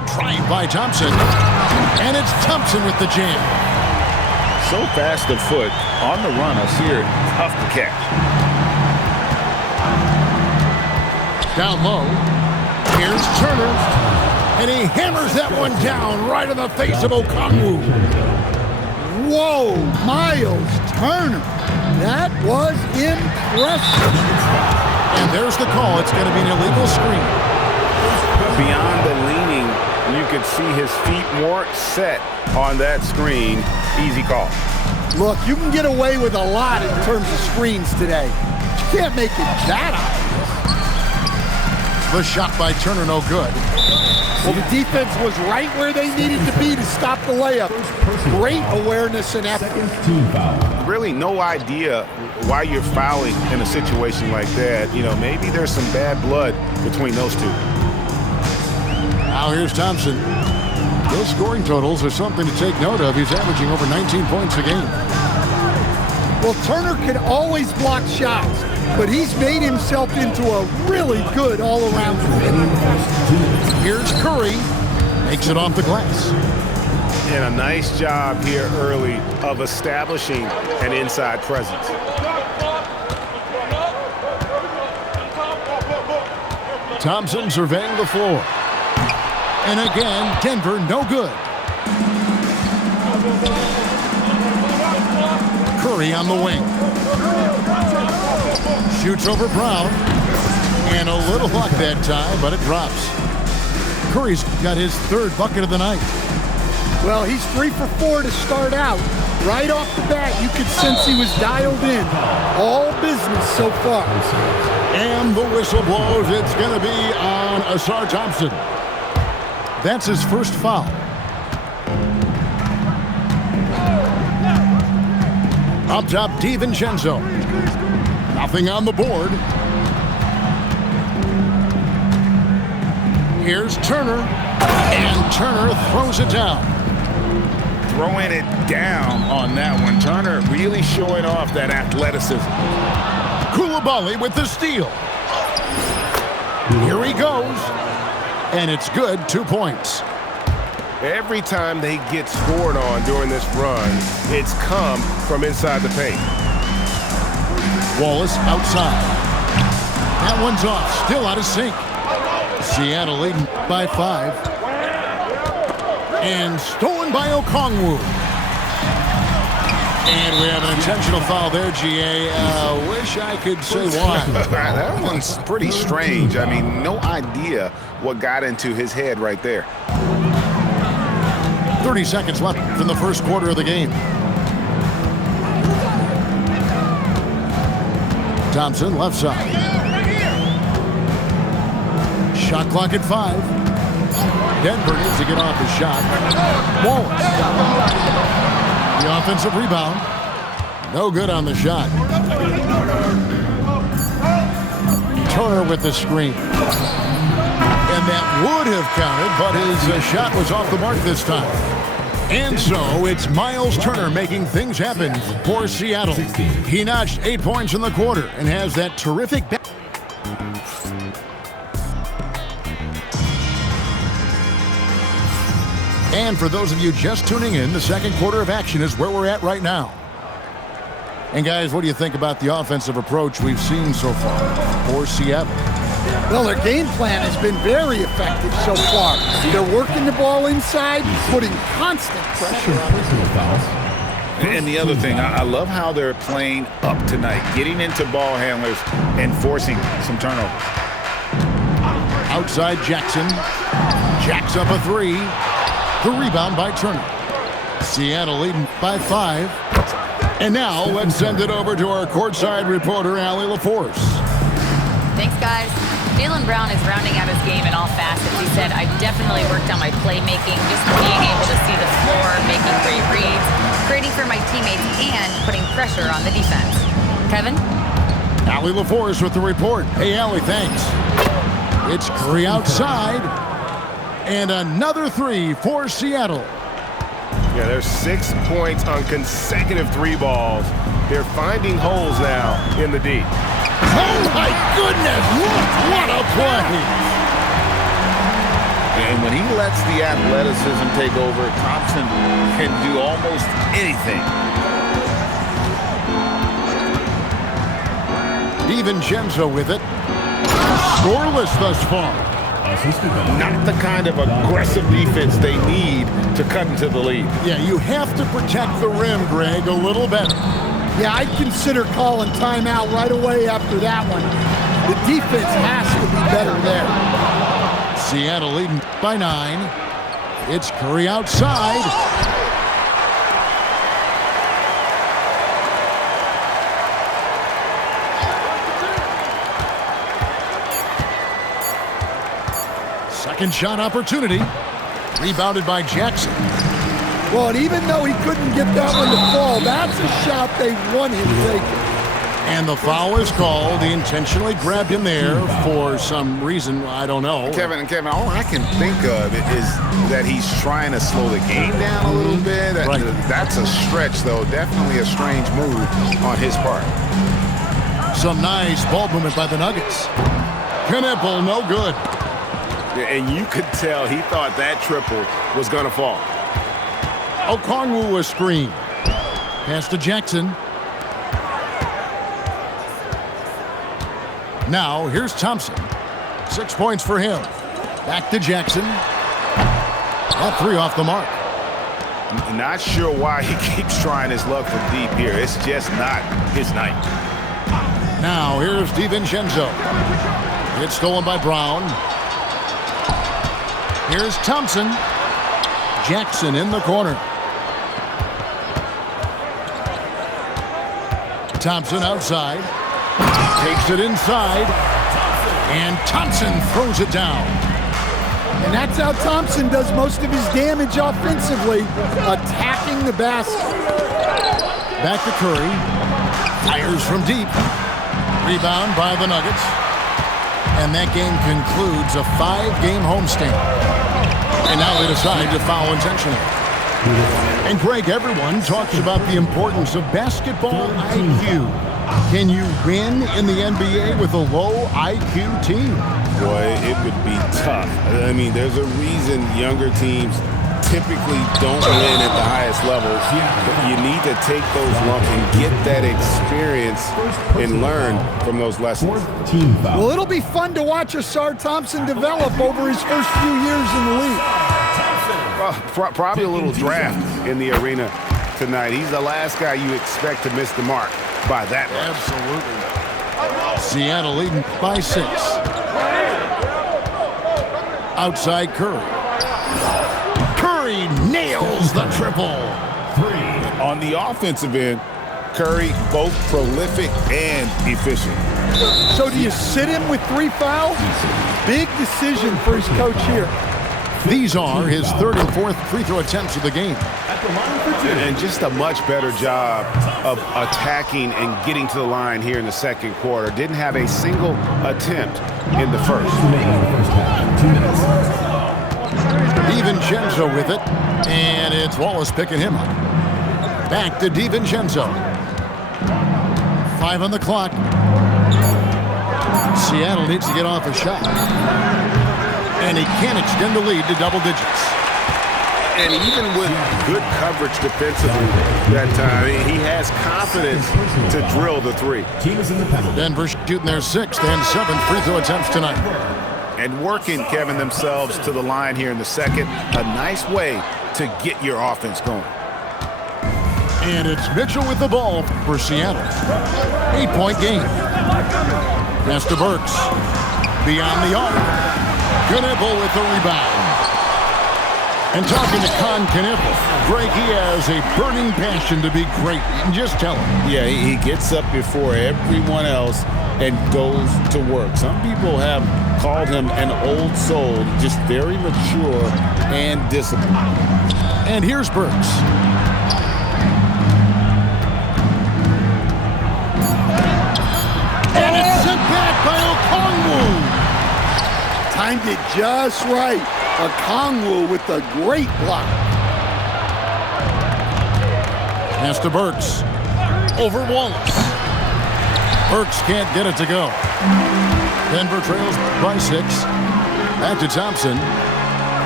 drive by Thompson. And it's Thompson with the jam. So fast of foot on the run. I see her tough to catch. Down low. Here's Turner. And he hammers that one down right in the face of Okongwu. Whoa, Miles Turner. That was impressive. And there's the call. It's going to be an illegal screen. Beyond the leaning, you could see his feet weren't set on that screen. Easy call. Look, you can get away with a lot in terms of screens today. You can't make it that obvious. The shot by Turner, no good. Well, the defense was right where they needed to be to stop the layup. Great awareness and effort. Really no idea why you're fouling in a situation like that. You know, maybe there's some bad blood between those two. Now here's Thompson. Those scoring totals are something to take note of. He's averaging over 19 points a game. Well, Turner can always block shots, but he's made himself into a really good all-around defender. Here's Curry. Makes it off the glass. And a nice job here early of establishing an inside presence. Thompson surveying the floor. And again, Denver no good. Curry on the wing. Shoots over Brown. And a little luck that time, but it drops. Curry's got his third bucket of the night. Well, he's 3 for 4 to start out. Right off the bat, you could sense he was dialed in. All business so far. And the whistle blows. It's going to be on Ausar Thompson. That's his first foul. Up top, DiVincenzo. Nothing on the board. Here's Turner. And Turner throws it down. Throwing it down on that one. Turner really showing off that athleticism. Coulibaly with the steal. Here he goes. And it's good, 2 points. Every time they get scored on during this run, it's come from inside the paint. Wallace outside. That one's off, still out of sync. Seattle leading by 5. And stolen by Okongwu. And we have an intentional foul there, GA. Wish I could say why. That one's pretty strange. I mean, no idea what got into his head right there. 30 seconds left in the first quarter of the game. Thompson, left side. Shot clock at 5. Denver needs to get off his shot. Wallace. The offensive rebound. No good on the shot. Turner with the screen. And that would have counted, but his shot was off the mark this time. And so it's Miles Turner making things happen for Seattle. He notched 8 points in the quarter and has that terrific back. And for those of you just tuning in, the second quarter of action is where we're at right now. And guys, what do you think about the offensive approach we've seen so far for Seattle? Well, their game plan has been very effective so far. They're working the ball inside, putting constant pressure on us. And the other thing, I love how they're playing up tonight, getting into ball handlers and forcing some turnovers. Outside Jackson. Jacks up a 3. The rebound by Turner. Seattle leading by 5. And now let's send it over to our courtside reporter, Allie LaForce. Thanks, guys. Jaylen Brown is rounding out his game in all facets. He said, I've definitely worked on my playmaking, just being able to see the floor, making great reads, creating for my teammates, and putting pressure on the defense. Kevin? Allie LaForce with the report. Hey, Allie, thanks. It's Curry outside. And another 3 for Seattle. Yeah, there's 6 points on consecutive 3 balls. They're finding holes now in the D. Oh, my goodness! What a play! And when he lets the athleticism take over, Thompson can do almost anything. DiVincenzo with it. Scoreless thus far. Not the kind of aggressive defense they need to cut into the lead. Yeah, you have to protect the rim, Greg, a little better. Yeah, I'd consider calling timeout right away after that one. The defense has to be better there. Seattle leading by 9. It's Curry outside. Second shot opportunity. Rebounded by Jackson. Well, and even though he couldn't get that one to fall, that's a shot they want him taking. And the foul is called. He intentionally grabbed him there for some reason. I don't know. Kevin, all I can think of is that he's trying to slow the game down a little bit. Right. That's a stretch, though. Definitely a strange move on his part. Some nice ball movement by the Nuggets. Knipple, no good. And you could tell he thought that triple was going to fall. Okongwu a screen. Pass to Jackson. Now, here's Thompson. 6 points for him. Back to Jackson. That 3 off the mark. Not sure why he keeps trying his luck from deep here. It's just not his night. Now, here's DiVincenzo. It's stolen by Brown. Here's Thompson. Jackson in the corner. Thompson outside. Takes it inside. And Thompson throws it down. And that's how Thompson does most of his damage offensively, attacking the basket. Back to Curry. Fires from deep. Rebound by the Nuggets. And that game concludes a 5-game homestand. And now they decide to foul intentionally. And Greg, everyone talks about the importance of basketball IQ. Can you win in the NBA with a low IQ team? Boy, it would be tough. I mean, there's a reason younger teams typically don't win at the highest levels. But you need to take those lumps and get that experience and learn from those lessons. Well, it'll be fun to watch Ausar Thompson develop over his first few years in the league. Probably a little draft in the arena tonight. He's the last guy you expect to miss the mark by that much. Absolutely. Seattle leading by 6. Outside Curry. Curry nails the triple. 3. On the offensive end, Curry both prolific and efficient. So do you sit him with 3 fouls? Big decision for his coach here. These are his 3rd and 4th free throw attempts of the game. And just a much better job of attacking and getting to the line here in the second quarter. Didn't have a single attempt in the first. DiVincenzo with it, and it's Wallace picking him up. Back to DiVincenzo. 5 on the clock. Seattle needs to get off a shot. And he can extend the lead to double digits. And even with good coverage defensively that time, he has confidence to drill the 3. Denver shooting their 6th and 7th free throw attempts tonight. And working, Kevin, themselves to the line here in the second. A nice way to get your offense going. And it's Mitchell with the ball for Seattle. 8-point game. Pass to Burks. Beyond the arc. Knipple with the rebound. And talking to Con Knipple, Greg, he has a burning passion to be great. You can just tell him. Yeah, he gets up before everyone else and goes to work. Some people have called him an old soul, just very mature and disciplined. And here's Burks. And it's sent back by Okongwu. Timed it just right. Okongwu with a great block. Pass to Burks. Over Wallace. Burks can't get it to go. Denver trails by 6. Back to Thompson.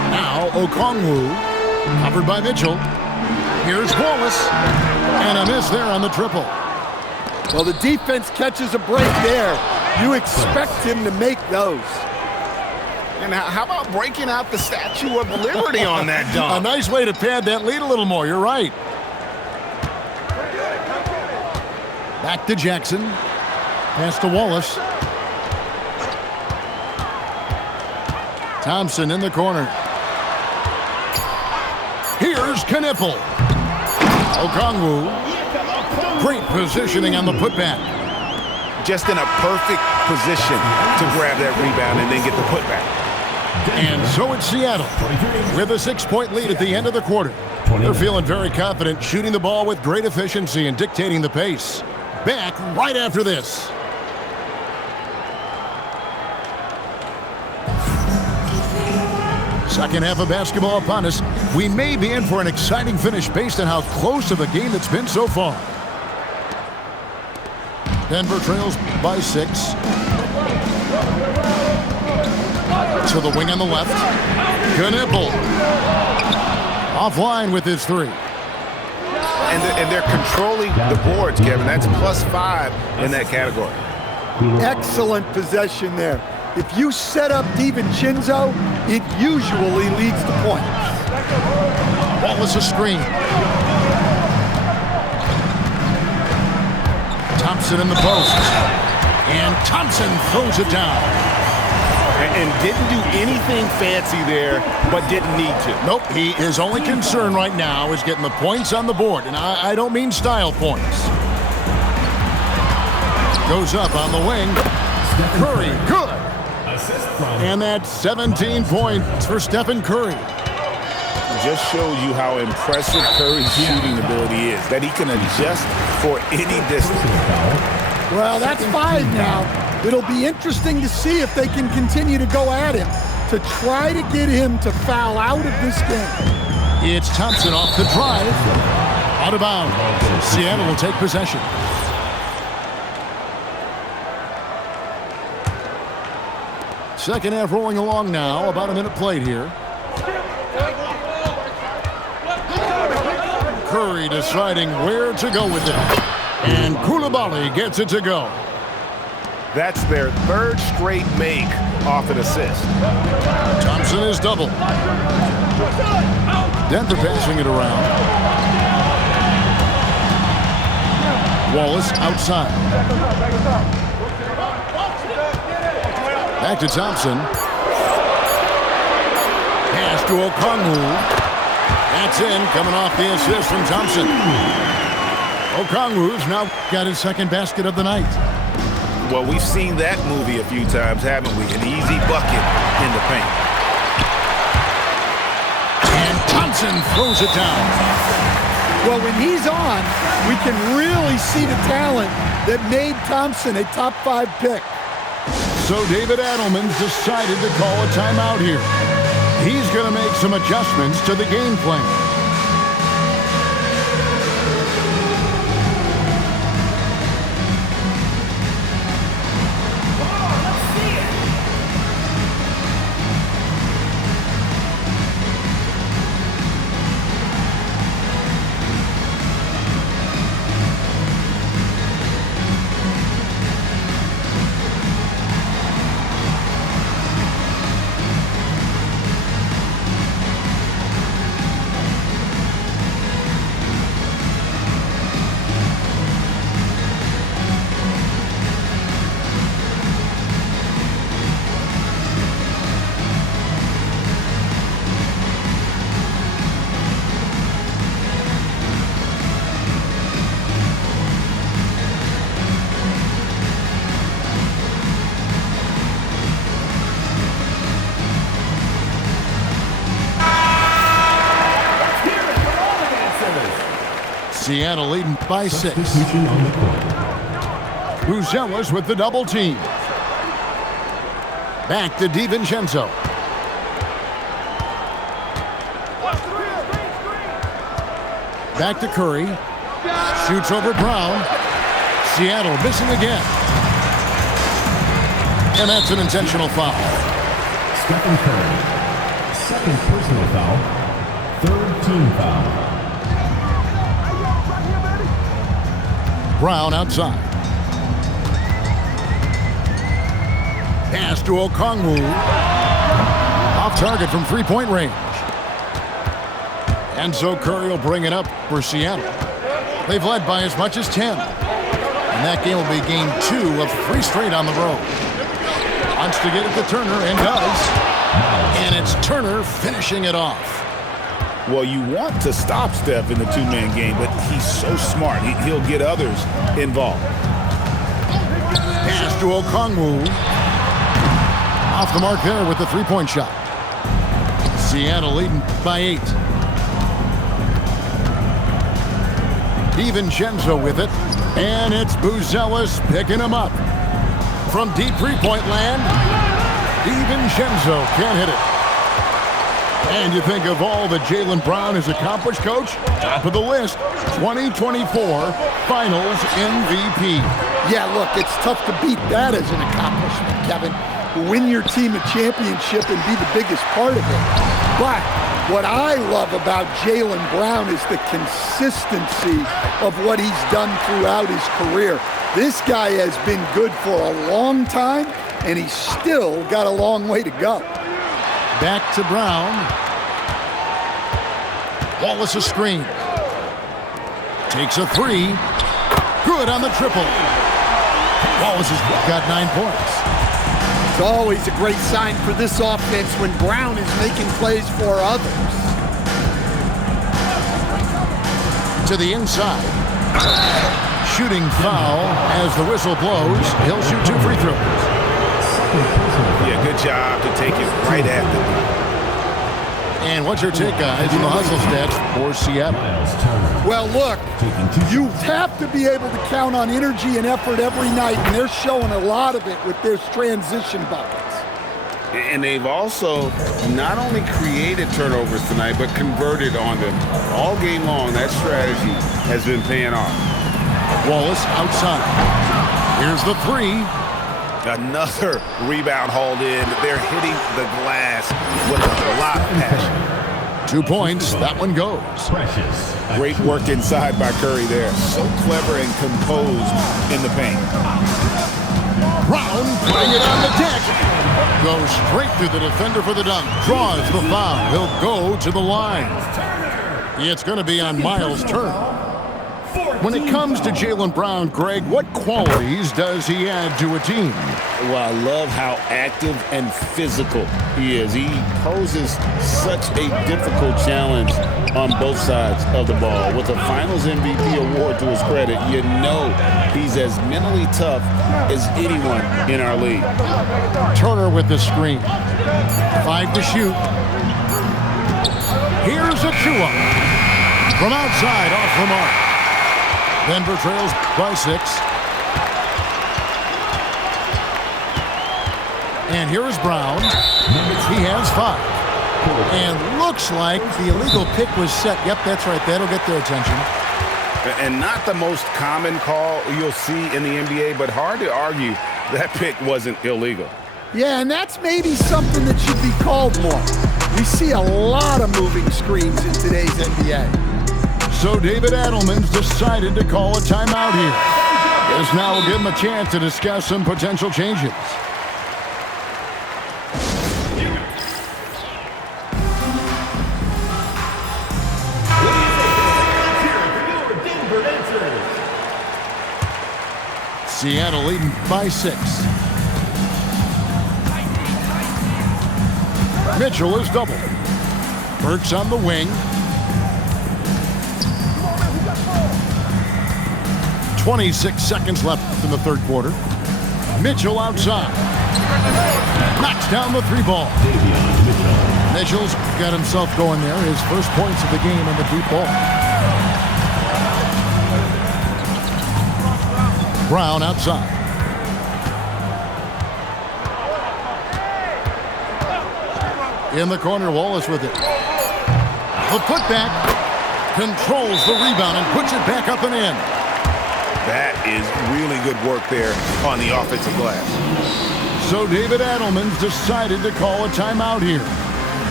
Now Okongwu, covered by Mitchell. Here's Wallace, and a miss there on the triple. Well, the defense catches a break there. You expect him to make those. And how about breaking out the Statue of Liberty on that A dunk? nice way to pad that lead a little more. You're right. Back to Jackson. Pass to Wallace. Thompson in the corner. Here's Knipple. Okongwu. Great positioning on the putback. Just in a perfect position to grab that rebound and then get the putback. And so it's Seattle with a 6-point lead at the end of the quarter. They're feeling very confident, shooting the ball with great efficiency and dictating the pace. Back right after this. Second half of basketball upon us. We may be in for an exciting finish based on how close of a game it's been so far. Denver trails by 6. To the wing on the left. Knipple. Offline with his 3. And they're controlling the boards, Kevin. That's +5 in that category. Excellent possession there. If you set up DiVincenzo, it usually leads to points. Wallace a screen. Thompson in the post. And Thompson throws it down. And didn't do anything fancy there, but didn't need to. Nope, his only concern right now is getting the points on the board. And I don't mean style points. Goes up on the wing. Curry, good. And that's 17 points for Stephen Curry. Just shows you how impressive Curry's shooting ability is, that he can adjust for any distance. Well, that's 5 now. It'll be interesting to see if they can continue to go at him to try to get him to foul out of this game. It's Thompson off the drive. Out of bounds. Seattle will take possession. Second half rolling along now. About a minute played here. Curry deciding where to go with it. And Coulibaly gets it to go. That's their 3rd straight make off an assist. Thompson is double. Denver passing it around. Wallace outside. Back to Thompson. Pass to Okongwu. That's in, coming off the assist from Thompson. Okongwu's now got his 2nd basket of the night. Well, we've seen that movie a few times, haven't we? An easy bucket in the paint. And Thompson throws it down. Well, when he's on, we can really see the talent that made Thompson a top 5 pick. So David Adelman's decided to call a timeout here. He's going to make some adjustments to the game plan. Seattle leading by 6. Buzelis with the double team. Back to DiVincenzo. Back to Curry. Shoots over Brown. Seattle missing again. And that's an intentional foul. Stephen Curry, Second personal foul. Third team foul. Brown outside. Pass to Okongwu. Off target from three-point range. And so Curry will bring it up for Seattle. They've led by as much as 10. And that game will be game 2 of 3 straight on the road. Wants to get it to Turner and does. And it's Turner finishing it off. Well, you want to stop Steph in the two-man game, but he's so smart. He'll get others involved. Pass to Okongwu. Off the mark there with the three-point shot. Seattle leading by 8. DiVincenzo with it. And it's Buzelis picking him up. From deep three-point land, DiVincenzo can't hit it. And you think of all that Jaylen Brown has accomplished, Coach? Top of the list, 2024 Finals MVP. Yeah, look, it's tough to beat that as an accomplishment, Kevin. Win your team a championship and be the biggest part of it. But what I love about Jaylen Brown is the consistency of what he's done throughout his career. This guy has been good for a long time, and he's still got a long way to go. Back to Brown. Wallace a screen. Takes a 3. Good on the triple. Wallace has got 9 points. It's always a great sign for this offense when Brown is making plays for others. To the inside. Shooting foul as the whistle blows. He'll shoot 2 free throws. Yeah, good job to take it right after that. And what's your take, guys, on the hustle stats for Seattle? Well, look, you have to be able to count on energy and effort every night, and they're showing a lot of it with their transition buckets. And they've also not only created turnovers tonight, but converted on them. All game long, that strategy has been paying off. Wallace outside. Here's the 3. Another rebound hauled in. They're hitting the glass with a lot of passion. 2 points. That one goes. Precious. Great work inside by Curry there. So clever and composed in the paint. Brown putting it on the deck. Goes straight through the defender for the dunk. Draws the foul. He'll go to the line. It's going to be on Miles Turner. When it comes to Jaylen Brown, Greg, what qualities does he add to a team? Well, I love how active and physical he is. He poses such a difficult challenge on both sides of the ball. With a Finals MVP award to his credit, you know he's as mentally tough as anyone in our league. Turner with the screen. 5 to shoot. Here's Achiuwa. From outside, off the mark. Denver trails by 6. And here is Brown. He has 5. And looks like the illegal pick was set. Yep, that's right. That'll get their attention. And not the most common call you'll see in the NBA, but hard to argue that pick wasn't illegal. Yeah, and that's maybe something that should be called more. We see a lot of moving screens in today's NBA. So David Adelman's decided to call a timeout here. This now will give him a chance to discuss some potential changes. Seattle leading by 6. Mitchell is doubled. Burks on the wing. 26 seconds left in the third quarter. Mitchell outside. Knocks down the 3 ball. Mitchell's got himself going there. His first points of the game on the deep ball. Brown outside. In the corner, Wallace with it. The putback controls the rebound and puts it back up and in. That is really good work there on the offensive glass. So David Adelman's decided to call a timeout here.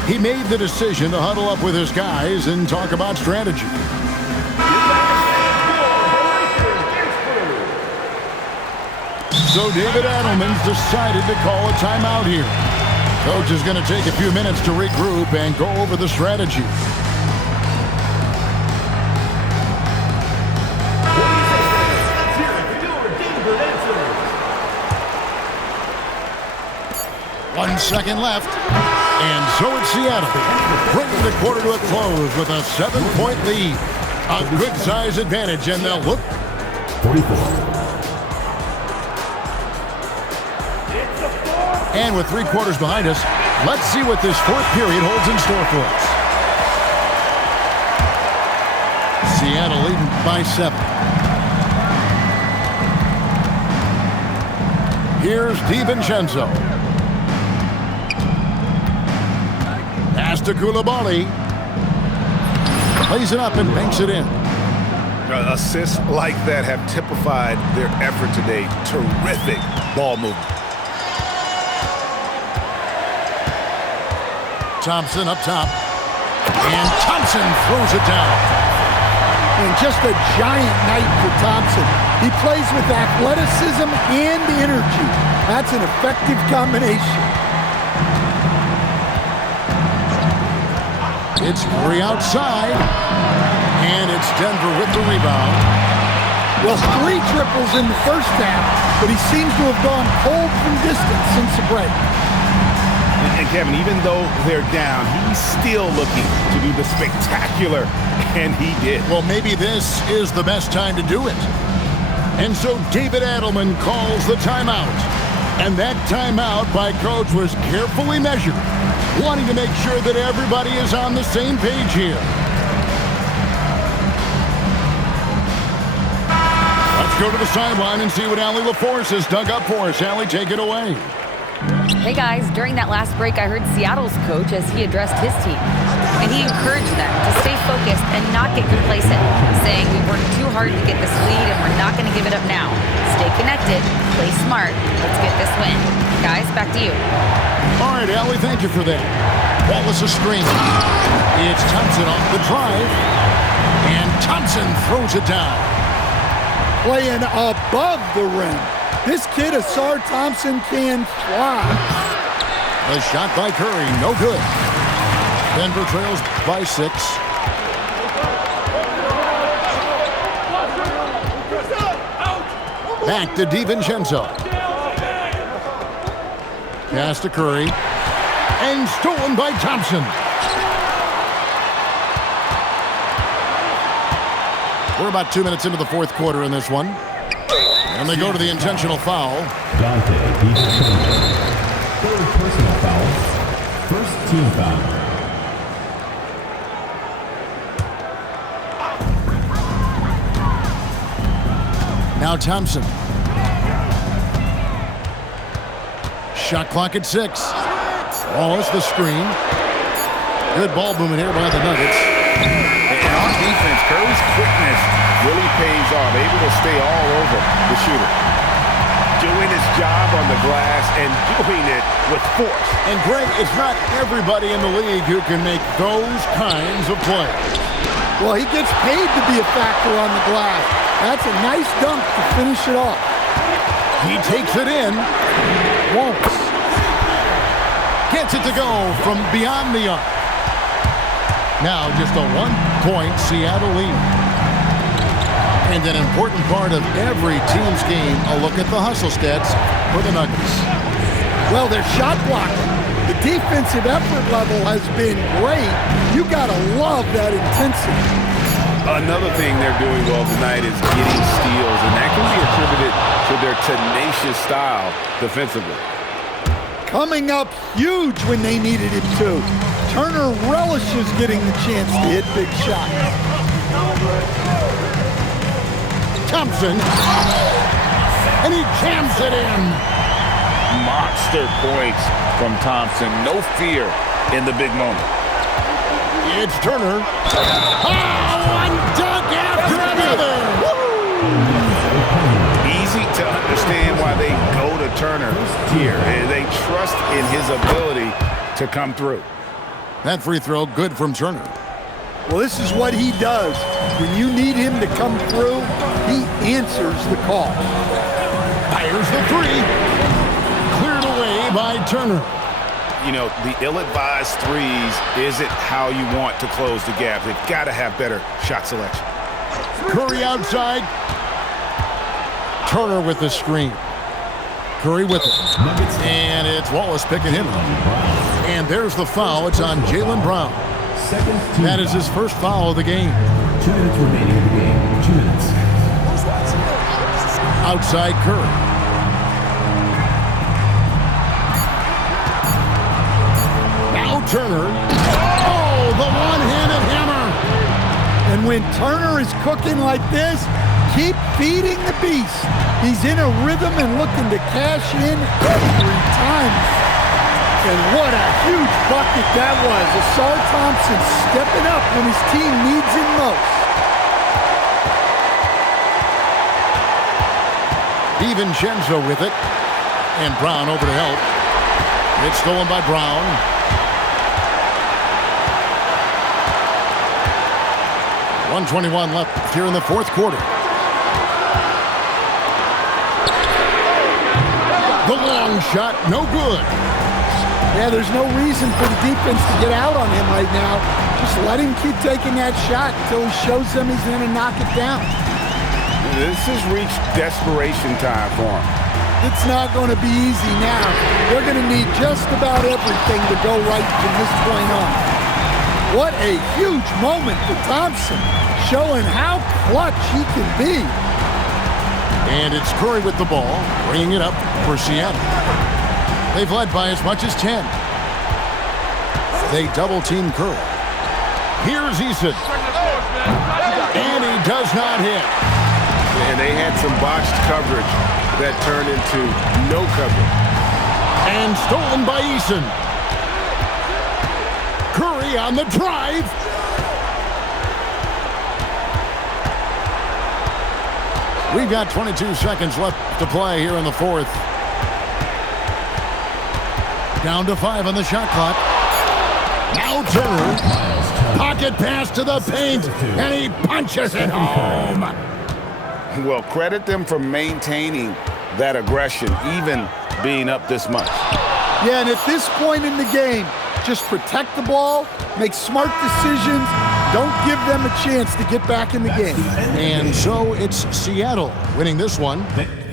He made the decision to huddle up with his guys and talk about strategy. So David Adelman's decided to call a timeout here. Coach is going to take a few minutes to regroup and go over the strategy. One second left. And so it's Seattle, bringing the quarter to a close with a 7-point lead. A good size advantage, and they'll look. 44. And with 3 quarters behind us, let's see what this fourth period holds in store for us. Seattle leading by 7. Here's DiVincenzo. Pass to Koulibaly. Plays it up and banks it in. Assists like that have typified their effort today. Terrific ball movement. Thompson up top. And Thompson throws it down. And just a giant night for Thompson. He plays with athleticism and energy. That's an effective combination. It's Curry outside. And it's Denver with the rebound. Well, 3 triples in the first half, but he seems to have gone cold from distance since the break. And Kevin, even though they're down, he's still looking to do the spectacular, and he did. Well, maybe this is the best time to do it. And so David Adelman calls the timeout. And that timeout by Coach was carefully measured, wanting to make sure that everybody is on the same page here. Let's go to the sideline and see what Allie LaForce has dug up for us. Allie, take it away. Hey guys, during that last break, I heard Seattle's coach as he addressed his team. And he encouraged them to stay focused and not get complacent, saying we worked too hard to get this lead and we're not going to give it up now. Stay connected, play smart, let's get this win. Guys, back to you. All right, Allie, thank you for that. Wallace a screen. It's Thompson off the drive. And Thompson throws it down. Playing above the rim. This kid, Ausar Thompson, can fly. The shot by Curry, no good. Denver trails by 6. Back to DiVincenzo. Pass to Curry. And stolen by Thompson. We're about 2 minutes into the fourth quarter in this one. And they go to the intentional foul. Dante DiVincenzo. Third personal foul. First team foul. Now Thompson. Shot clock at 6. Wallace the screen. Good ball movement here by the Nuggets. And on defense, Curry's quickness really pays off. Able to stay all over the shooter. Doing his job on the glass and doing it with force. And Greg, it's not everybody in the league who can make those kinds of plays. Well, he gets paid to be a factor on the glass. That's a nice dunk to finish it off. He takes it in. Once. Gets it to go from beyond the arc. Now just a 1-point Seattle lead. And an important part of every team's game, a look at the hustle stats for the Nuggets. Well, their shot blocking. The defensive effort level has been great. You gotta love that intensity. Another thing they're doing well tonight is getting steals, and that can be attributed to their tenacious style defensively. Coming up huge when they needed it to. Turner relishes getting the chance to hit big shots. Thompson. And he jams it in. Monster points from Thompson. No fear in the big moment. It's Turner. One dunk after another. Easy to understand why they go to Turner here. They trust in his ability to come through. That free throw good from Turner. Well, this is what he does. When you need him to come through, he answers the call. Fires the three. Cleared away by Turner. You know, the ill-advised threes isn't how you want to close the gap. They've got to have better shot selection. Curry outside. Turner with the screen. Curry with it. And it's Wallace picking him up. And there's the foul. It's on Jaylen Brown. That is his first foul of the game. 2 minutes remaining in the game. 2 minutes. Outside Curry. Now Turner. Oh, the one-handed hammer. And when Turner is cooking like this, keep feeding the beast. He's in a rhythm and looking to cash in every time. And what a huge bucket that was. Ausar Thompson stepping up when his team needs him most. DiVincenzo with it. And Brown over to help. It's stolen by Brown. .121 left here in the fourth quarter. The long shot, no good. Yeah, there's no reason for the defense to get out on him right now. Just let him keep taking that shot until he shows them he's going to knock it down. This has reached desperation time for him. It's not going to be easy now. They're going to need just about everything to go right from this point on. What a huge moment for Thompson, showing how clutch he can be. And it's Curry with the ball, bringing it up for Seattle. They've led by as much as 10. They double-team Curry. Here's Eason. And he does not hit. And they had some botched coverage that turned into no coverage. And stolen by Eason. Curry on the drive. We've got 22 seconds left to play here in the fourth. Down to 5 on the shot clock. Now Turner. Pocket pass to the paint, and he punches it home. Well, credit them for maintaining that aggression, even being up this much. Yeah, and at this point in the game, just protect the ball, make smart decisions, don't give them a chance to get back in the game. And so it's Seattle winning this one